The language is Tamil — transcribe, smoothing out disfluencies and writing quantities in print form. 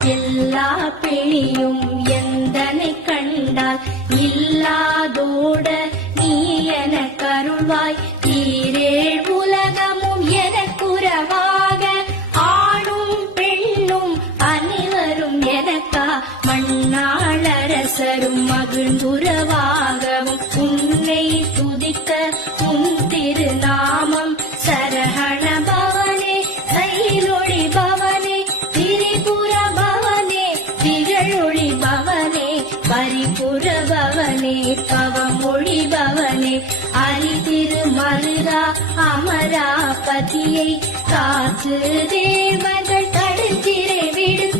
எல்லா பிணியும் எந்தனை கண்டால் இல்லாதோட நீ என கருள்வாய். ஈரேழ் உலகமும் எனக்குறவாக ஆணும் பெண்ணும் அனைவரும் எனக்கா மண்ணாளரசரும் மகிழ்ந்துறவாகவும் உன்னை துதிக்க உன் திருநாமம் சரஹண பவனே கைலொழி பவனே திரிபுர பவனே திகழொழி பவனே பரிபுர பவனே பவமொழி பவனே அரி திருமருகா அமராபதியை காத்து தேவர்கள் கடுஞ்சிறை விடுத்து